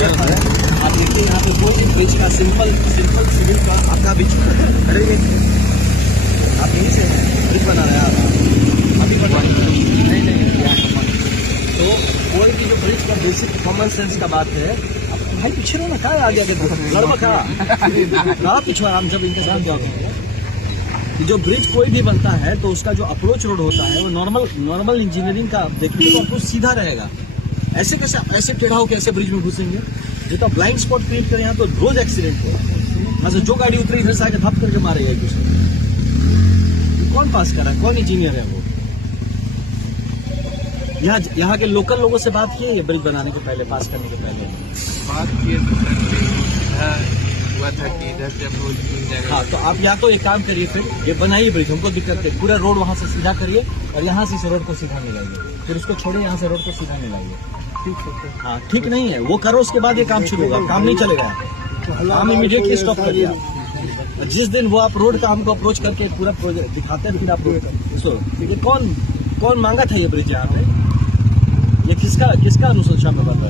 आप देखिए यहाँ पे कोई ब्रिज का सिंपल सिविल का आपका बीच खड़े हुए आप यहीं से ब्रिज बना रहे हैं अभी नहीं तो कोई भी जो ब्रिज का बेसिक कॉमन सेंस का बात है। भाई पीछे रहो ना, कहाँ आगे आगे लड़वा कहाँ पिछड़ा हम जब इनके साथ जाओगे। जो ब्रिज कोई भी बनता है तो उसका जो अप्रोच रोड होता है वो नॉर्मल इंजीनियरिंग का देखिए तो अप्रोच सीधा रहेगा। ऐसे कैसे ऐसे टेढ़ा होकर ऐसे ब्रिज में घुसेंगे, ये तो ब्लाइंड स्पॉट क्रिएट करें यहाँ तो रोज एक्सीडेंट हो। यहाँ से जो गाड़ी उतरी इधर से आके धप करके मारेगा एक दूसरे। कौन पास कर रहा है, कौन इंजीनियर है वो? यहाँ के लोकल लोगों से बात किए ये ब्रिज बनाने के पहले, पास करने के पहले बात किए हुआ था कि इधर से अप्रोच मिल जाएगा। हाँ, तो आप या तो एक काम करिए, फिर ये बनाइए ब्रिज, हमको दिक्कत है। पूरा रोड वहाँ से सीधा करिए और यहाँ से इस रोड को सीधा मिलाइए, फिर उसको छोड़िए, यहाँ से रोड को सीधा मिलाइए। ठीक है। हाँ ठीक नहीं है वो करो, उसके बाद ये काम शुरू होगा। काम नहीं चलेगा, काम इमीडिएटली स्टॉप कर दिया। जिस दिन वो आप रोड का हमको अप्रोच करके पूरा प्रोजेक्ट दिखाते हैं, फिर आप रोड ये कौन मांगा था ये ब्रिज यहाँ पे? ये किसका अनुशंसा में बन रहा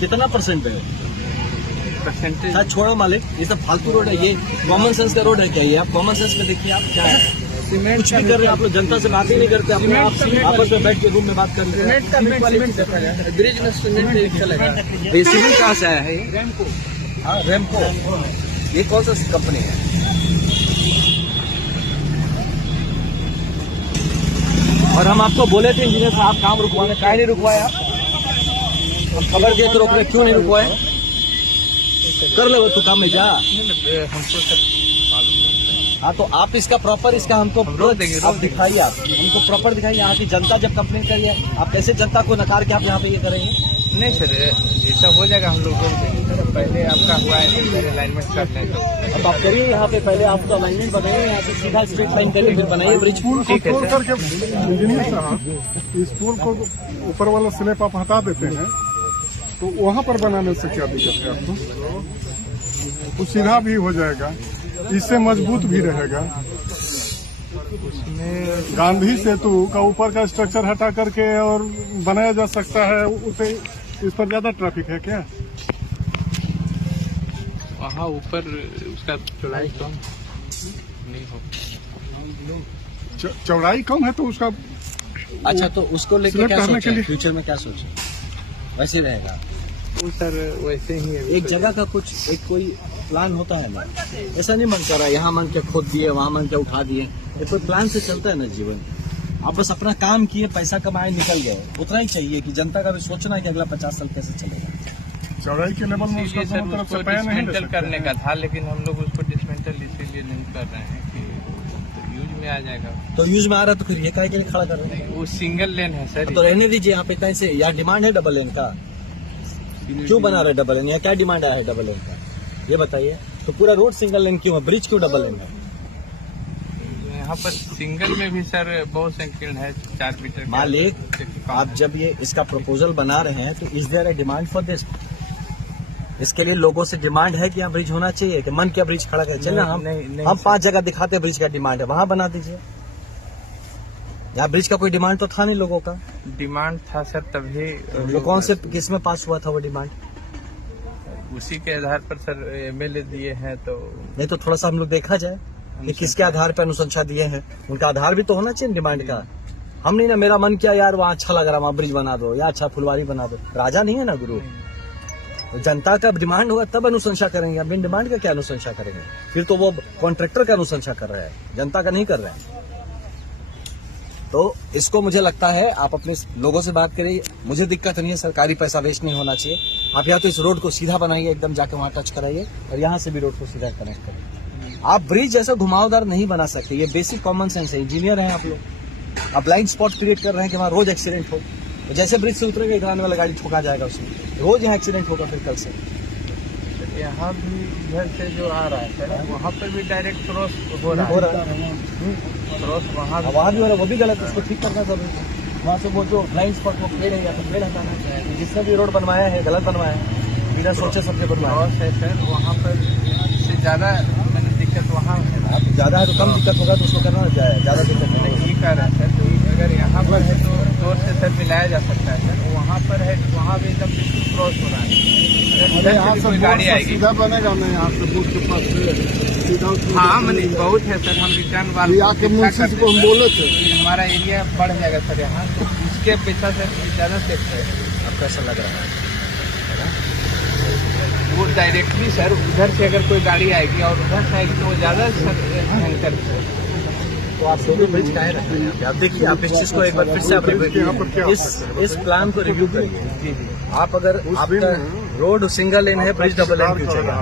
कितना परसेंट है? परसेंटेज छोड़ो मालिक, ये सब फालतू रोड है। ये कॉमन सेंस का रोड है क्या? ये आप कॉमन सेंस पे देखिए, आप क्या है कुछ भी कर रहे हैं आप लोग, जनता से बात ही नहीं करते, अपने आप आपस में बैठ के रूम में बात कर रहे हैं। ब्रिज में सीमेंट चलेगा। ये सीमेंट कहाँ से आया है? रेमको। हाँ रेमको, ये कौन सा कंपनी है? और हम आपको बोले थे इंजीनियर साहब काम रुकवाने, काहे नहीं रुकवाया? हम खबर दे के रोक रहे, क्यों नहीं रुकवाए? कर ले तू काम में जा। हमको सब हाँ तो आप इसका प्रॉपर हमको आप दिखाइए, आप हमको प्रॉपर दिखाइए। यहाँ की जनता जब कंप्लेन करी है, आप कैसे जनता को नकार के आप यहाँ पे ये करेंगे? नहीं सर, जैसा हो जाएगा हम लोग पहले आपका हुआ है अलाइनमेंट कर लें तो अब आप करिए यहाँ पे, पहले आप तो अलाइनमेंट बनाइए, यहाँ से सीधा स्ट्रेट लाइन करिए, फिर बनाइए ब्रिज। ठीक है सर। इंजीनियर साहब, इस पुल को ऊपर वाला स्लैब आप हटा देते हैं तो वहाँ पर बनाने से क्या दिक्कत है आपको? वो सीधा भी हो जाएगा, इससे मजबूत भी रहेगा। उसमें गांधी सेतु का ऊपर का स्ट्रक्चर हटा करके और बनाया जा सकता है, उसे इस पर ज्यादा ट्रैफिक है क्या? वहाँ ऊपर उसका चौड़ाई कम नहीं हो, चौड़ाई कम है तो उसका अच्छा, तो उसको लेकर क्या करने सोचे के लिए फ्यूचर में क्या सोचे? वैसे रहेगा वो सर वैसे ही है। एक जगह का कुछ एक कोई प्लान होता है ना, ऐसा नहीं मन कर रहा है यहाँ मन के खोद दिए वहाँ मन के उठा दिए। ये कोई प्लान से चलता है ना जीवन। आप बस अपना काम किए, पैसा कमाए, निकल गए, उतना ही चाहिए कि जनता का भी सोचना है कि अगला 50 साल कैसे चलेगा। चौड़ाई के लेवल में उसका दोनों तरफ से पाया नहीं डिसमेंटल करने का था, लेकिन हम लोग उसको डिसमेंटल इसीलिए नहीं कर रहे हैं कि यूज में आ जाएगा। तो यूज में आ रहा है तो फिर ये काहे के लिए खड़ा कर रहे हैं? वो सिंगल लेन है सर। तो रहने दीजिए यहाँ पे, कैसे यार डिमांड है डबल लेन का, क्यों बना रहे डबल लेन? या क्या डिमांड आया है डबल लेन का ये बताइए। तो पूरा रोड सिंगल लेन क्यों है, ब्रिज क्यों डबल लेन है? यहाँ पर सिंगल में भी सर बहुत संकीर्ण है, 4 मीटर। मालिक आप जब ये इसका प्रपोजल बना रहे हैं तो is there a demand for this? इसके लिए लोगों से डिमांड है कि यहाँ ब्रिज होना चाहिए कि मन क्या ब्रिज खड़ा कर चलना? हम 5 जगह दिखाते ब्रिज का डिमांड है, वहाँ बना दीजिए। यहाँ ब्रिज का कोई डिमांड तो था नहीं लोगों का। डिमांड था सर, तभी तो कौन से किस में पास हुआ था वो डिमांड? उसी के आधार पर सर एमएलए दिए हैं। तो नहीं तो थोड़ा सा हम लोग देखा जाए कि किसके आधार पर अनुशंसा दिए हैं, उनका आधार भी तो होना चाहिए डिमांड का। हम नहीं ना, मेरा मन किया यार वहाँ अच्छा लग रहा है, वहाँ ब्रिज बना दो या अच्छा फुलवारी बना दो। राजा नहीं है ना गुरु। तो जनता का डिमांड होगा तब अनुशंसा करेंगे, बिन डिमांड का क्या अनुशंसा करेंगे? फिर तो वो कॉन्ट्रैक्टर का अनुशंसा कर रहा है, जनता का नहीं कर रहा है। तो इसको मुझे लगता है आप अपने लोगों से बात करिए, मुझे दिक्कत नहीं है, सरकारी पैसा वेस्ट नहीं होना चाहिए। आप या तो इस रोड को सीधा बनाइए, एकदम जाके वहाँ टच कराइए, और यहाँ से भी रोड को सीधा कनेक्ट करिए। आप ब्रिज जैसा घुमावदार नहीं बना सकते, ये बेसिक कॉमन सेंस है। इंजीनियर हैं आप लोग, आप ब्लाइंड स्पॉट क्रिएट कर रहे हैं कि वहाँ रोज एक्सीडेंट हो। तो जैसे ब्रिज से उतरेगा इधर वाला गाड़ी ठोका जाएगा, उसमें रोज यहाँ एक्सीडेंट होगा। फिर कल से यहाँ भी इधर से जो आ रहा है सर, वहाँ पर भी डायरेक्ट क्रॉस हो रहा है। क्रॉस वहाँ भी हो रहा है, वो भी गलत है, उसको ठीक करना जरूरी है। वहाँ से वो जो ब्लाइंड स्पॉट वो पेड़ है या तो पेड़ हटाना चाहिए। जिसने भी रोड बनवाया है गलत बनवाया है, बिना सोचे समझे बनवाया क्रॉस है सर। वहाँ पर इससे ज़्यादा मैंने दिक्कत वहाँ है। आप ज़्यादा है तो कम दिक्कत होगा तो उसको करना जाए, ज़्यादा दिक्कत नहीं। ये कह रहा है सर, तो अगर यहाँ ऊपर है तो जोर से सर मिलाया जा सकता है सर। वहाँ पर है, वहाँ भी एकदम बिल्कुल क्रॉस हो रहा है। अगर इधर से भी कोई गाड़ी आएगी, सीधा बनेगा नहीं, यहाँ से बूथ के पास से सीधा हाँ मैंने बहुत है सर। हम रिटर्न वाले आके मुंशी को हम बोले थे, हमारा एरिया बढ़ जाएगा सर यहाँ, तो इसके अपेक्षा सर ज़्यादा सेफ है। आपको ऐसा लग रहा है? वो डायरेक्टली सर उधर से अगर कोई गाड़ी आएगी और उधर से आएगी तो वो ज़्यादा भयंकर है। तो आप दोनों ब्रिज काहे रख रहे हैं? आप देखिए, आप इस चीज को एक बार फिर से आप इस प्लान को रिव्यू करिए। आप अगर आपका रोड सिंगल लेन है, ब्रिज डबल लेन क्यों चाहिए?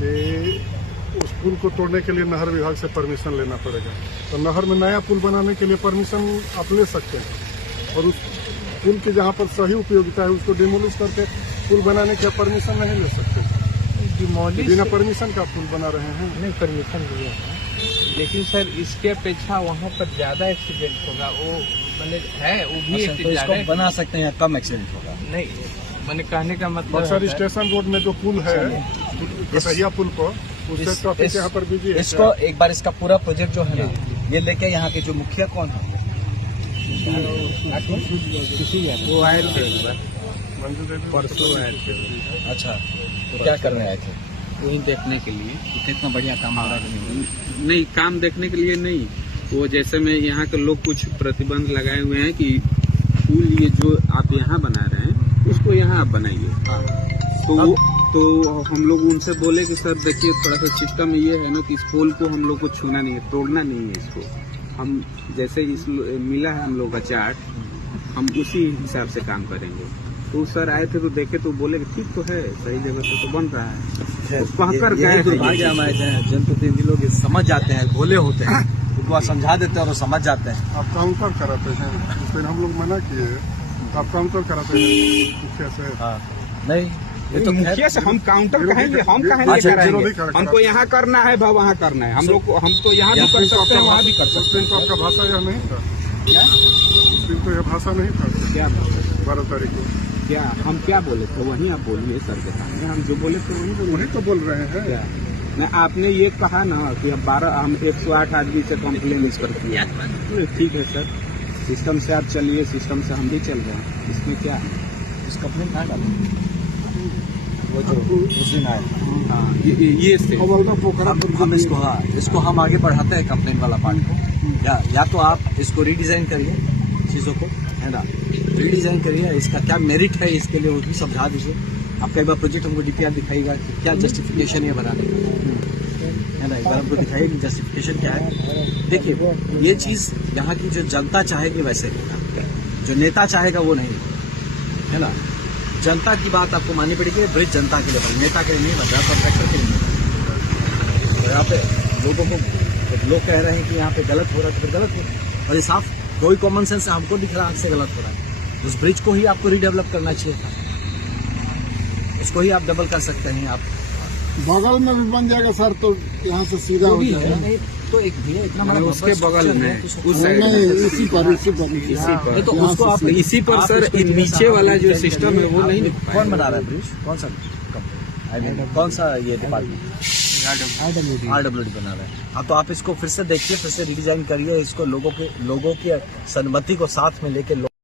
कि उस पुल को तोड़ने के लिए नहर विभाग से परमिशन लेना पड़ेगा। तो नहर में नया पुल बनाने के लिए परमिशन आप ले सकते हैं, और उस पुल की जहाँ पर सही उपयोगिता है उसको डिमोलिश करके पुल बनाने की परमिशन नहीं ले सकते। डिमोलिश बिना परमिशन का पुल बना रहे हैं। नहीं, परमिशन लिया है, लेकिन सर इसके अपेक्षा वहाँ पर ज्यादा एक्सीडेंट होगा। वो मैंने है, वो भी अच्छा, तो इसको ज्यादा बना सकते हैं, कम एक्सीडेंट होगा। नहीं, मैंने कहने का मतलब बक्सर है, स्टेशन रोड में जो पुल है कटहिया पुल को, उससे ट्रैफिक यहाँ पर बिजी है। इसको एक बार इसका पूरा प्रोजेक्ट जो है ना, ये लेके यहाँ के जो मुखिया कौन है? वो आए थे एक बार, परसों आए थे। अच्छा, तो क्या करने आए थे? वही देखने के लिए कितना बढ़िया काम आ रहा है। नहीं, काम देखने के लिए नहीं, वो जैसे में यहाँ के लोग कुछ प्रतिबंध लगाए हुए हैं कि पुल ये जो आप यहाँ बना रहे हैं उसको यहाँ आप बनाइए। तो हम लोग उनसे बोले कि सर देखिए, थोड़ा सा सिस्टम ये है ना कि इस पुल को हम लोग को छूना नहीं है, तोड़ना नहीं है इसको। हम जैसे इस मिला है हम लोग का चार्ट, हम उसी हिसाब से काम करेंगे। तो सर आए थे तो देखे तो बोले कि ठीक तो है, सही जगह से तो बन रहा है। तो हमारे जनप्रतिनिधि लोग समझ जाते हैं, भोले होते हैं, उनको आप समझा देते हैं और वो समझ जाते हैं। आप काउंटर कराते हैं, फिर हम लोग मना किए, आप काउंटर कराते हैं मुखिया से। हाँ, नहीं, ये तो मुखिया से हम काउंटर कहेंगे, हम कहेंगे अच्छा, कराएंगे। हमको यहाँ करना है भाव, वहाँ करना है। हम लोग को, हम तो यहाँ भी कर सकते हैं, वहाँ भी कर सकते उस दिन तो आपका भाषा यह नहीं था, उस दिन तो यह भाषा नहीं था। हैं। क्या 12 तारीख को क्या हम क्या बोले थे? वहीं आप बोलिए सर के सामने, हम जो बोले थे वही तो बोल रहे हैं। क्या नहीं, आपने ये कहा ना कि अब 12 हम 108 आदमी से कंप्लेन इस पर किया। ठीक है सर, सिस्टम से आप चलिए, सिस्टम से हम भी चल रहे हैं, इसमें क्या है? इस कंप्लेन कहाँ डाला? वो जो उस दिन आए। हाँ, ये से हम इसको हम आगे बढ़ाते हैं कंप्लेन वाला पार्ट को। या तो आप इसको रीडिजाइन करिए चीज़ों को, है ना, रीडिजाइन करिए, इसका क्या मेरिट है इसके लिए वो भी समझा दीजिए। आप कई बार प्रोजेक्ट हमको डीपीआर दिखाएगा कि क्या जस्टिफिकेशन है बनाने का, है ना, एक बार हमको दिखाइए कि जस्टिफिकेशन क्या है। देखिए, ये चीज़ यहाँ की जो जनता चाहेगी वैसे होगा, जो नेता चाहेगा वो नहीं, है ना। जनता की बात आपको माननी पड़ेगी। ब्रिज जनता के लिए बन, नेता के लिए नहीं बन रहा, कॉन्ट्रैक्टर के लिए नहीं बन रहा। तो यहाँ पे लोगों को, लोग कह रहे हैं कि यहाँ पे गलत हो रहा है, तो फिर गलत हो रहा है। और ये साफ कोई कॉमन सेंस हमको दिख रहा है से गलत हो रहा है। उस ब्रिज को ही आपको रीडेवलप करना चाहिए था, उसको ही आप डबल कर सकते हैं। आप बगल में भी बन जाएगा सर, तो यहाँ से सीधा हो जाएगा। तो एक भैया इतना बड़ा उसके बगल में, उस साइड इसी पर तो उसको आप इसी पर सर, नीचे वाला जो सिस्टम है वो नहीं। कौन बना रहा है ब्रिज? कौन सा कंपनी? कौन सा ये डिपार्टमेंट? RWD बना रहा है। हाँ, तो आप इसको फिर से देखिए, फिर से रिडिजाइन करिए, इसको लोगों की सहमति को साथ में लेके